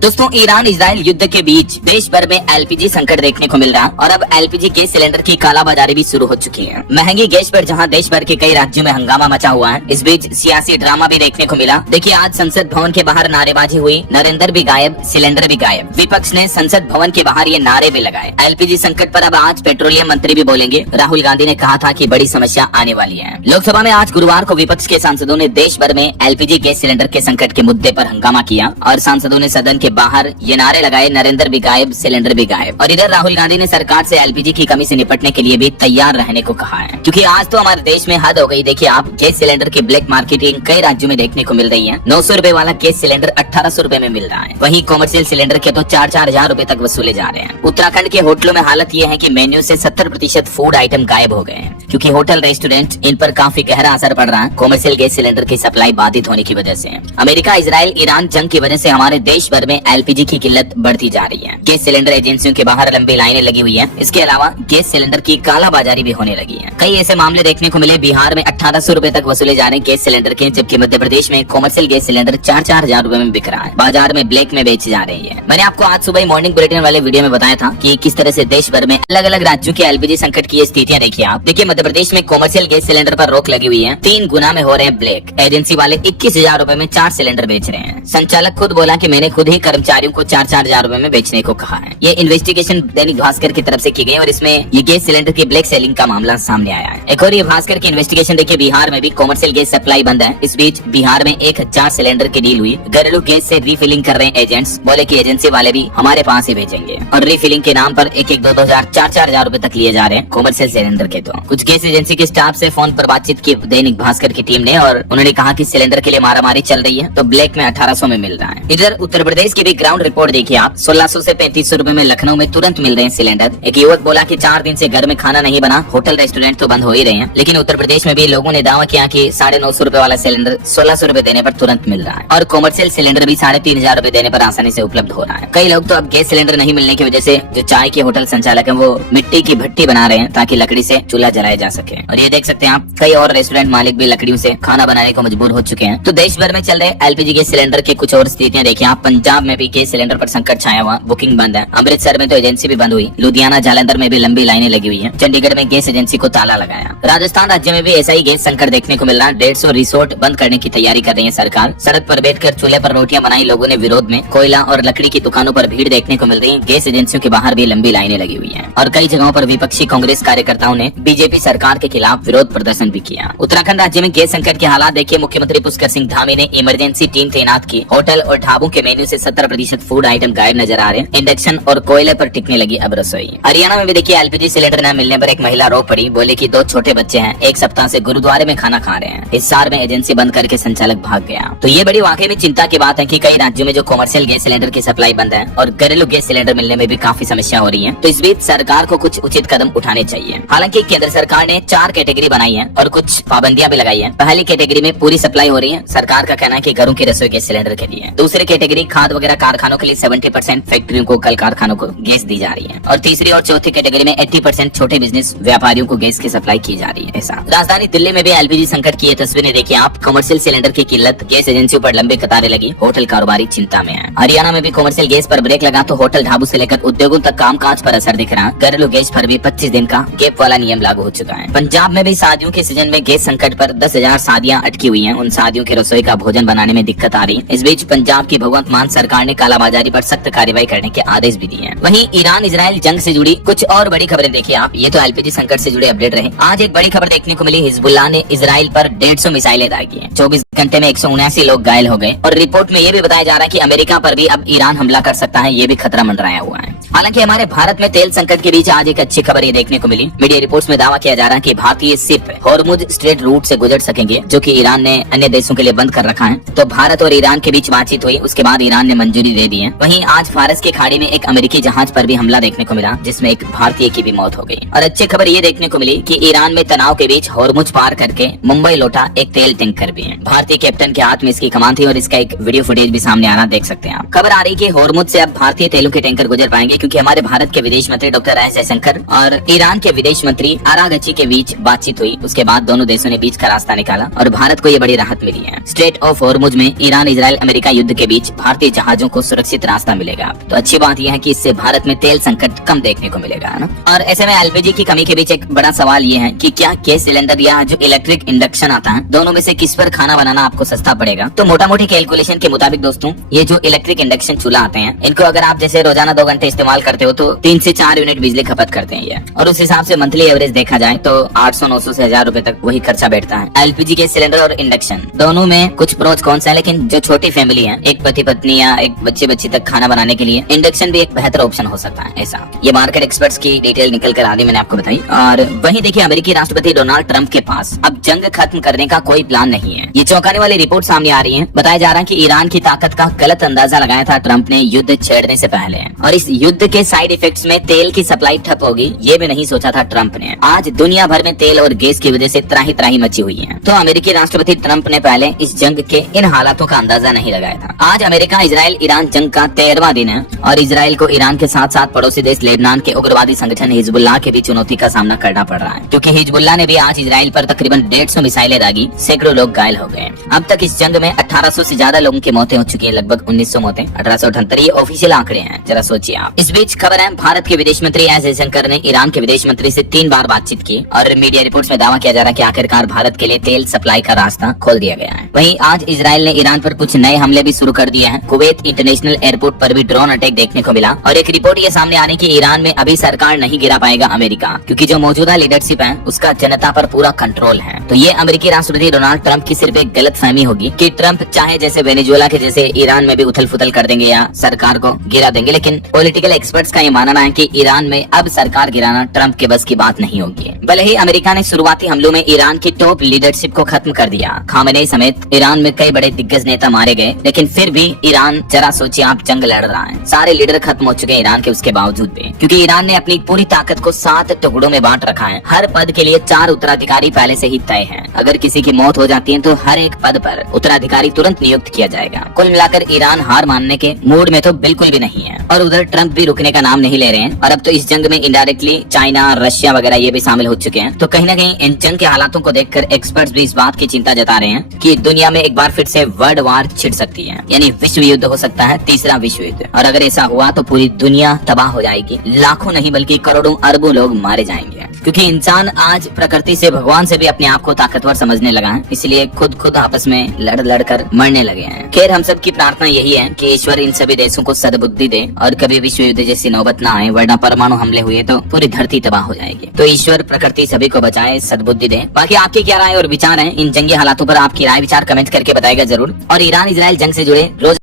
दोस्तों, Iran Israel युद्ध के बीच देश भर में एलपीजी संकट देखने को मिल रहा है और अब एलपीजी गैस सिलेंडर की कालाबाजारी भी शुरू हो चुकी है। महंगी गैस पर जहां देश भर के कई राज्यों में हंगामा मचा हुआ है, इस बीच सियासी ड्रामा भी देखने को मिला। देखिए, आज संसद भवन के बाहर नारेबाजी हुई, नरेंद्र भी गायब, सिलेंडर भी गायब। विपक्ष ने संसद भवन के बाहर ये नारे भी लगाए। एलपीजी संकट पर अब आज पेट्रोलियम मंत्री भी बोलेंगे। राहुल गांधी ने कहा था कि बड़ी समस्या आने वाली है। लोकसभा में आज गुरुवार को विपक्ष के सांसदों ने देश भर में एलपीजी गैस सिलेंडर के संकट के मुद्दे पर हंगामा किया और सांसदों ने सदन के बाहर ये नारे लगाए, नरेंद्र भी गायब, सिलेंडर भी गायब। और इधर राहुल गांधी ने सरकार से एलपीजी की कमी से निपटने के लिए भी तैयार रहने को कहा है, क्योंकि आज तो हमारे देश में हद हो गई। देखिए, आप गैस सिलेंडर की ब्लैक मार्केटिंग कई राज्यों में देखने को मिल रही है। 900 रुपए वाला गैस सिलेंडर 1800 रुपए में मिल रहा है। वहीं कॉमर्शियल सिलेंडर के तो 4-4 हजार रुपए तक वसूले जा रहे हैं। उत्तराखंड के होटलों में हालत ये है कि मेन्यू से 70% फूड आइटम गायब हो गए हैं, क्योंकि होटल रेस्टोरेंट इन पर काफी गहरा असर पड़ रहा है कॉमर्शियल गैस सिलेंडर की सप्लाई बाधित होने की वजह से। अमेरिका, इजराइल, ईरान जंग की वजह से हमारे देश भर में एलपीजी की किल्लत बढ़ती जा रही है। गैस सिलेंडर एजेंसियों के बाहर लंबी लाइनें लगी हुई हैं। इसके अलावा गैस सिलेंडर की कालाबाजारी भी होने लगी है। कई ऐसे मामले देखने को मिले। बिहार में 1800 रुपए तक वसूले जा रहे हैं गैस सिलेंडर के, जबकि मध्य प्रदेश में कॉमर्शियल गैस सिलेंडर 4-4 हजार रुपए में बिक रहा है। बाजार में ब्लैक में बेचे जा रही है। मैंने आपको आज सुबह मॉर्निंग बुलेटिन वाले वीडियो में बताया था कि किस तरह से देश भर में अलग अलग राज्यों के एलपीजी संकट की स्थितियां देखिए आप। देखिए, मध्य प्रदेश में कॉमर्शियल गैस सिलेंडर पर रोक लगी हुई है। 3 गुना में हो रहे हैं ब्लैक। एजेंसी वाले 21,000 रुपए में 4 सिलेंडर बेच रहे हैं। संचालक खुद बोला कि मैंने खुद ही कर्मचारियों को 4-4 हजार रुपए में बेचने को कहा है। ये इन्वेस्टिगेशन दैनिक भास्कर की तरफ से की गई और इसमें ये गैस सिलेंडर की ब्लैक सेलिंग का मामला सामने आया है। एक और ये भास्कर की इन्वेस्टिगेशन देखिए, बिहार में भी कॉमर्शियल गैस सप्लाई बंद है। इस बीच बिहार में 1000 सिलेंडर की डील हुई। घरेलू गैस से रीफिलिंग कर रहे हैं एजेंट्स। बोले कि एजेंसी वाले भी हमारे पास ही भेजेंगे और रीफिलिंग के नाम पर 1-1, 2-2 हजार, 4-4 हजार रुपए तक लिए जा रहे हैं कॉमर्शियल सिलेंडर के। तो कुछ गैस एजेंसी के स्टाफ से फोन पर बातचीत की दैनिक भास्कर की टीम ने और उन्होंने कहा कि सिलेंडर के लिए मारामारी चल रही है, तो ब्लैक में 1800 में मिल रहा है। इधर उत्तर प्रदेश की भी ग्राउंड रिपोर्ट देखिए आप। 1600 से 3500 रुपए में लखनऊ में तुरंत मिल रहे हैं सिलेंडर। एक युवक बोला कि 4 दिन से घर में खाना नहीं बना, होटल रेस्टोरेंट तो बंद हो ही रहे हैं। लेकिन उत्तर प्रदेश में भी लोगों ने दावा किया कि 950 रुपए वाला सिलेंडर 1600 रुपए देने पर तुरंत मिल रहा है और कॉमर्शियल सिलेंडर भी 3500 रुपए देने पर आसानी से उपलब्ध हो रहा है। कई लोग तो अब गैस सिलेंडर नहीं मिलने की वजह से जो चाय के होटल संचालक है वो मिट्टी की भट्टी बना रहे हैं ताकि लकड़ी से चूल्हा जलाया जा सके। और ये देख सकते हैं आप, कई और रेस्टोरेंट मालिक भी लकड़ियों से खाना बनाने को मजबूर हो चुके हैं। तो देश भर में चल रहे एलपीजी गैस सिलेंडर के कुछ और स्थितियां देखिए आप। पंजाब में भी गैस सिलेंडर पर संकट छाया हुआ, बुकिंग बंद है। अमृतसर में तो एजेंसी भी बंद हुई। लुधियाना, जालंधर में भी लंबी लाइनें लगी हुई है। चंडीगढ़ में गैस एजेंसी को ताला लगाया। राजस्थान राज्य में भी ऐसा ही गैस संकट देखने को मिल रहा है। 150 रिसोर्ट बंद करने की तैयारी कर रही है सरकार। सड़क पर बैठकर चूल्हे पर रोटियां बनाई लोगों ने विरोध में। कोयला और लकड़ी की दुकानों पर भीड़ देखने को मिल रही है। गैस एजेंसियों के बाहर भी लंबी लाइनें लगी हुई है और कई जगहों पर विपक्षी कांग्रेस कार्यकर्ताओं ने बीजेपी सरकार के खिलाफ विरोध प्रदर्शन भी किया। उत्तराखंड राज्य में गैस संकट के हालात देखिए। मुख्यमंत्री पुष्कर सिंह धामी ने इमरजेंसी टीम तैनात की। होटल और ढाबों के मेन्यू से 70% फूड आइटम गायब नजर आ रहे हैं। इंडक्शन और कोयले पर टिकने लगी अब रसोई। हरियाणा में भी देखिए, एलपीजी सिलेंडर न मिलने पर एक महिला रो पड़ी। बोले कि 2 छोटे बच्चे हैं, 1 सप्ताह से गुरुद्वारे में खाना खा रहे हैं। हिसार में एजेंसी बंद करके संचालक भाग गया। तो ये बड़ी वाकई में चिंता की बात है कि कई राज्यों में जो कॉमर्शियल गैस सिलेंडर की सप्लाई बंद है और घरेलू गैस सिलेंडर मिलने में भी काफी समस्या हो रही है। तो इस बीच सरकार को कुछ उचित कदम उठाने चाहिए। हालांकि केंद्र सरकार ने 4 कैटेगरी बनाई है और कुछ पाबंदियां भी लगाई है। पहली कैटेगरी में पूरी सप्लाई हो रही है। सरकार का कहना है कि घरों की रसोई गैस सिलेंडर के लिए। दूसरी कैटेगरी खाद वगैरह कारखानों के लिए 70%, फैक्ट्रियों को, कल कारखानों को गैस दी जा रही है। और तीसरी और चौथी कैटेगरी में 80% छोटे बिजनेस व्यापारियों को गैस की सप्लाई की जा रही है। ऐसा राजधानी दिल्ली में भी एलपीजी संकट की ये तस्वीरें देखिए आप। कमर्शियल सिलेंडर की किल्लत, गैस एजेंसियों पर लंबी कतारें लगी, होटल कारोबारी चिंता में है। हरियाणा में भी कमर्शियल गैस पर ब्रेक लगा तो होटल ढाबों से लेकर उद्योगों तक कामकाज पर असर दिख रहा है। घरेलू गैस पर भी 25 दिन का गैप वाला नियम लागू हो चुका है। पंजाब में भी शादियों के सीजन में गैस संकट पर 10,000 शादियां अटकी हुई हैं। उन शादियों की रसोई का भोजन बनाने में दिक्कत आ रही है। इस बीच पंजाब की भगवंत मान सरकार ने कालाबाजारी पर सख्त कार्रवाई करने के आदेश भी दिए हैं। वहीं ईरान इजराइल जंग से जुड़ी कुछ और बड़ी खबरें देखिए आप। ये तो एलपीजी संकट से जुड़े अपडेट रहे। आज एक बड़ी खबर देखने को मिली। हिजबुल्लाह ने इजराइल पर 150 मिसाइलें दागी हैं। 24 घंटे में 179 लोग घायल हो गए और रिपोर्ट में ये भी बताया जा रहा है कि अमेरिका पर भी अब ईरान हमला कर सकता है। ये भी खतरा मंडराया हुआ है। हालांकि हमारे भारत में तेल संकट के बीच आज एक अच्छी खबर ये देखने को मिली। मीडिया रिपोर्ट्स में दावा किया जा रहा है कि भारतीय शिप हॉर्मुज स्ट्रेट रूट से गुजर सकेंगे, जो कि ईरान ने अन्य देशों के लिए बंद कर रखा है। तो भारत और ईरान के बीच बातचीत हुई, उसके बाद ईरान ने मंजूरी दे दी है। वहीं आज फारस की खाड़ी में एक अमेरिकी जहाज पर भी हमला देखने को मिला, जिसमें एक भारतीय की भी मौत हो गई। और अच्छी खबर ये देखने को मिली कि ईरान में तनाव के बीच हॉर्मुज पार करके मुंबई लौटा एक तेल टैंकर भी है। भारतीय कैप्टन के हाथ में इसकी कमान थी और इसका एक वीडियो फुटेज भी सामने आना देख सकते हैं आप। खबर आ रही कि हॉर्मुज से अब भारतीय तेलों के टैंकर गुजर पाएंगे, क्योंकि हमारे भारत के विदेश मंत्री डॉक्टर एस जयशंकर और ईरान के विदेश मंत्री आरागची के बीच बातचीत हुई। उसके बाद दोनों देशों ने बीच का रास्ता निकाला और भारत को ये बड़ी राहत मिली है। स्ट्रेट ऑफ हॉर्मुज में ईरान, इजराइल, अमेरिका युद्ध के बीच भारतीय जहाजों को सुरक्षित रास्ता मिलेगा। तो अच्छी बात यह है कि इससे भारत में तेल संकट कम देखने को मिलेगा, है ना। और ऐसे में एलपीजी की कमी के बीच एक बड़ा सवाल ये है कि क्या गैस सिलेंडर या जो इलेक्ट्रिक इंडक्शन आता है, दोनों में से किस पर खाना बनाना आपको सस्ता पड़ेगा। तो मोटा मोटी कैलकुलेशन के मुताबिक दोस्तों, ये जो इलेक्ट्रिक इंडक्शन चूल्हा आते हैं, इनको अगर आप जैसे रोजाना 2 घंटे इस्तेमाल करते हो तो 3 से 4 यूनिट बिजली खपत करते हैं ये। और उस हिसाब से मंथली एवरेज देखा जाए तो 800-900 से 1000 रुपए तक वही खर्चा बैठता है। एलपीजी के सिलेंडर और इंडक्शन दोनों में कुछ प्रोज कौन सा है, लेकिन जो छोटी फैमिली है, एक पति पत्नी या एक बच्चे बच्ची तक खाना बनाने के लिए इंडक्शन भी एक बेहतर ऑप्शन हो सकता है। ऐसा ये मार्केट एक्सपर्ट्स की डिटेल निकल कर आ रही, मैंने आपको बताई। और वहीं देखिए, अमेरिकी राष्ट्रपति डोनाल्ड ट्रंप के पास अब जंग खत्म करने का कोई प्लान नहीं है। ये चौंकाने वाली रिपोर्ट सामने आ रही है। बताया जा रहा है कि ईरान की ताकत का गलत अंदाजा लगाया था ट्रंप ने युद्ध छेड़ने से पहले, और इस युद्ध के साइड इफेक्ट्स में तेल की सप्लाई ठप होगी ये भी नहीं सोचा था ट्रंप ने। आज दुनिया भर में तेल और गैस की वजह से त्राही त्राही मची हुई है। तो अमेरिकी राष्ट्रपति ट्रंप ने पहले इस जंग के इन हालातों का अंदाजा नहीं लगाया था। आज अमेरिका इजराइल ईरान जंग का 13वां दिन है और इजराइल को ईरान के साथ साथ पड़ोसी देश लेबनान के उग्रवादी संगठन हिजबुल्लाह के भी चुनौती का सामना करना पड़ रहा है, क्योंकि हिजबुल्लाह ने भी आज इजराइल पर तकरीबन 150 मिसाइलें दागी, सैकड़ों लोग घायल हो गए। अब तक इस जंग में 1800 से ज्यादा लोगों की मौतें हो चुकी है, लगभग 1900 मौतें, 1878 ये ऑफिशियल आंकड़े हैं, जरा सोचिए आप। इस बीच खबर है, भारत के विदेश मंत्री एस जयशंकर ने ईरान के विदेश मंत्री से 3 बार बातचीत की और मीडिया रिपोर्ट्स में दावा किया जा रहा है कि आखिरकार भारत के लिए तेल सप्लाई का रास्ता खोल दिया गया है। वहीं आज इजराइल ने ईरान पर कुछ नए हमले भी शुरू कर दिए हैं। कुवैत इंटरनेशनल एयरपोर्ट पर भी ड्रोन अटैक देखने को मिला और एक रिपोर्ट ये सामने आने की ईरान में अभी सरकार नहीं गिरा पाएगा अमेरिका, क्योंकि जो मौजूदा लीडरशिप है उसका जनता पर पूरा कंट्रोल है। तो ये अमेरिकी राष्ट्रपति डोनाल्ड ट्रंप की सिर्फ एक गलत फहमी होगी कि ट्रंप चाहे जैसे वेनेजुएला के जैसे ईरान में भी उथल फुथल कर देंगे या सरकार को गिरा देंगे, लेकिन पॉलिटिकल एक्सपर्ट्स का ये मानना है कि ईरान में अब सरकार गिराना ट्रंप के बस की बात नहीं होगी। भले ही अमेरिका ने शुरुआती हमलों में ईरान की टॉप लीडरशिप को खत्म कर दिया, खामेनेई समेत ईरान में कई बड़े दिग्गज नेता मारे गए, लेकिन फिर भी ईरान, जरा सोचिए आप, जंग लड़ रहा है। सारे लीडर खत्म हो चुके हैं ईरान के, उसके बावजूद भी, क्योंकि ईरान ने अपनी पूरी ताकत को 7 टुकड़ों में बांट रखा है। हर पद के लिए 4 उत्तराधिकारी पहले से ही तय है। अगर किसी की मौत हो जाती है तो हर एक पद पर उत्तराधिकारी तुरंत नियुक्त किया जाएगा। कुल मिलाकर ईरान हार मानने के मूड में तो बिल्कुल भी नहीं है और उधर ट्रंप भी रुकने का नाम नहीं ले रहे हैं। और अब तो इस जंग में इनडायरेक्टली चाइना, रशिया वगैरह ये भी शामिल हो चुके हैं। तो कहीं न कहीं इन जंग के हालातों को देखकर एक्सपर्ट्स भी इस बात की चिंता जता रहे हैं कि दुनिया में एक बार फिर से वर्ल्ड वार छिड़ सकती है, यानी विश्व युद्ध हो सकता है, तीसरा विश्व युद्ध। और अगर ऐसा हुआ तो पूरी दुनिया तबाह हो जाएगी, लाखों नहीं बल्कि करोड़ों अरबों लोग मारे जाएंगे, क्योंकि इंसान आज प्रकृति से, भगवान से भी अपने आप को ताकतवर समझने लगा है, इसलिए खुद आपस में लड़ कर मरने लगे हैं। खैर, हम सब की प्रार्थना यही है कि ईश्वर इन सभी देशों को सद्बुद्धि दे और कभी विश्व युद्ध जैसी नौबत ना आए, वरना परमाणु हमले हुए तो पूरी धरती तबाह हो जाएगी। तो ईश्वर प्रकृति सभी को बचाए, सद्बुद्धि दे। बाकी आपकी क्या राय और विचार है इन जंगी हालातों पर? आपकी राय विचार कमेंट करके बताएगा जरूर। और ईरान इजराइल जंग से जुड़े रोज